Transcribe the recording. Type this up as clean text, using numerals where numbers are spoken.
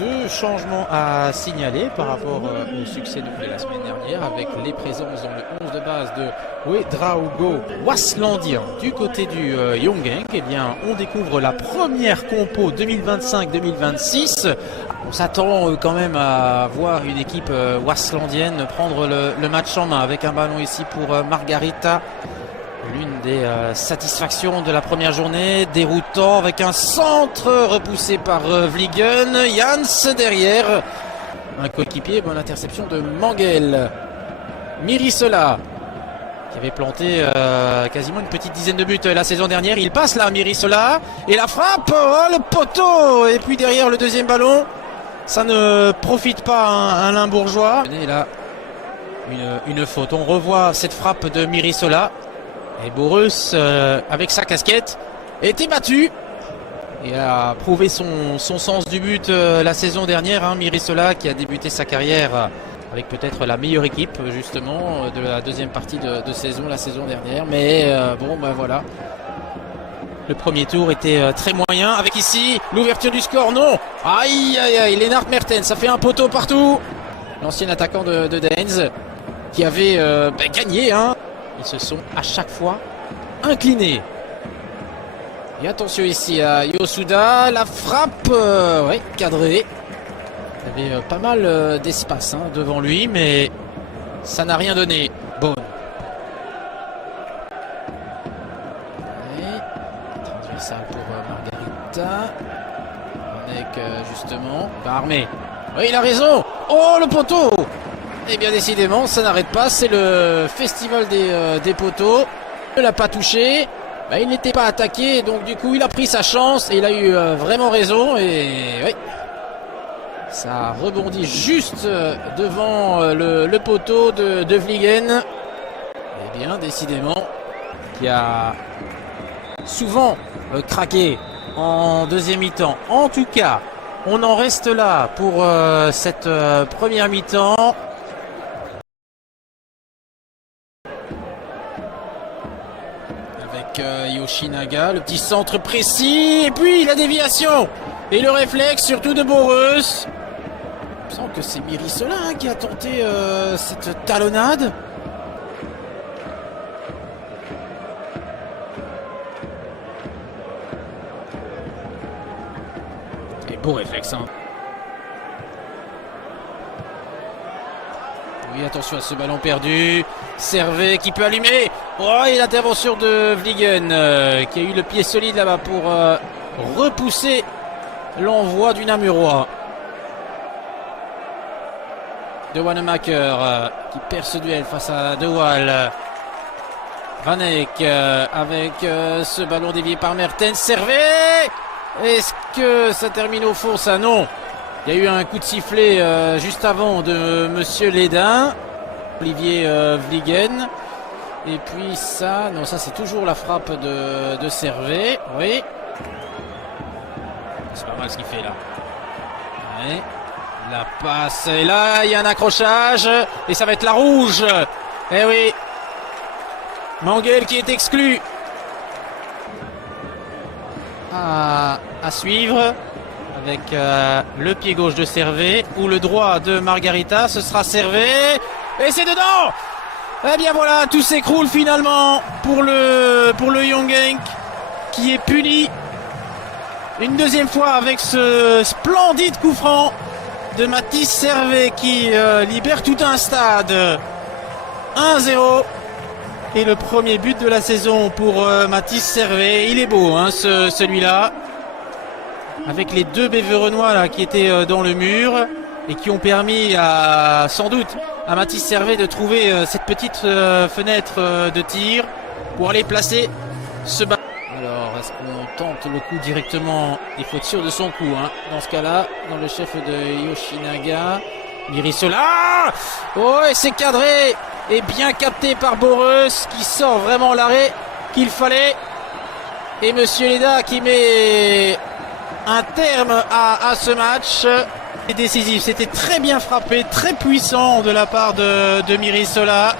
deux changements à signaler par rapport au succès de la semaine dernière, avec les présences dans le 11 de base de Ouedraogo Waslandien du côté du Young Genk. Eh bien, on découvre la première compo 2025-2026. On s'attend quand même à voir une équipe waslandienne prendre le match en main avec un ballon ici pour Margarita. L'une des satisfactions de la première journée, déroutant avec un centre repoussé par Vliegen. Jans derrière, un coéquipier, bonne interception de Mangel. Mirisola, qui avait planté quasiment une petite dizaine de buts la saison dernière. Il passe là, Mirisola, et la frappe, oh, le poteau. Et puis derrière le deuxième ballon, ça ne profite pas à un Limbourgeois. Et là, une faute. On revoit cette frappe de Mirisola. Et Borus, avec sa casquette, était battu et a prouvé son sens du but la saison dernière. Mirisola qui a débuté sa carrière avec peut-être la meilleure équipe justement de la deuxième partie de saison la saison dernière. Mais bon, ben voilà. Le premier tour était très moyen. Avec ici l'ouverture du score, non. Aïe, aïe, aïe, Lennart Mertens, ça fait un poteau partout. L'ancien attaquant de Dens qui avait gagné, Ils se sont à chaque fois inclinés. Et attention ici à Yosuda. La frappe, cadrée. Il y avait pas mal d'espace devant lui, mais ça n'a rien donné. Bon. Transversal pour Margarita. Avec justement Barmé. Oui, il a raison. Oh, le poteau! Et bien décidément, ça n'arrête pas. C'est le festival des poteaux. Il ne l'a pas touché. Il n'était pas attaqué. Donc du coup, il a pris sa chance. Et il a eu vraiment raison. Et oui, ça rebondit juste devant le poteau de Vliegen. Et bien décidément, qui a souvent craqué en deuxième mi-temps. En tout cas, on en reste là pour cette première mi-temps. Yoshinaga, le petit centre précis, et puis la déviation et le réflexe surtout de Borus. Je sens que c'est Mirisola qui a tenté cette talonnade. Et beau réflexe. Oui, attention à ce ballon perdu. Servet qui peut allumer. Oh, et l'intervention de Vliegen qui a eu le pied solide là-bas pour repousser l'envoi du Namurois. De Wanamaker qui perd ce duel face à De Waal. Van Eyck avec ce ballon dévié par Mertens. Servet. Est-ce que ça termine au fond? Ça, non. Il y a eu un coup de sifflet juste avant de Monsieur Lédin. Olivier Vliegen. Et puis ça, non, ça c'est toujours la frappe de Servet. Oui. C'est pas mal ce qu'il fait là. Oui. La passe. Et là, il y a un accrochage. Et ça va être la rouge. Eh oui. Mangel qui est exclu. À suivre. Avec le pied gauche de Servet ou le droit de Margarita. Ce sera Servet. Et c'est dedans. Eh bien voilà, tout s'écroule finalement pour le Young Genk qui est puni une deuxième fois avec ce splendide coup franc de Mathis Servet qui libère tout un stade. 1-0 et le premier but de la saison pour Mathis Servet. Il est beau celui-là, avec les deux Béverenois là qui étaient dans le mur et qui ont permis sans doute à Mathis Servet de trouver cette petite fenêtre de tir pour aller placer ce ballon. Alors, est-ce qu'on tente le coup directement? Il faut être sûr de son coup, dans ce cas-là, dans le chef de Yoshinaga. Mirisola. Oh, et c'est cadré et bien capté par Borus qui sort vraiment l'arrêt qu'il fallait. Et Monsieur Leda qui met un terme à ce match. Décisif, c'était très bien frappé, très puissant de la part de Mirisola.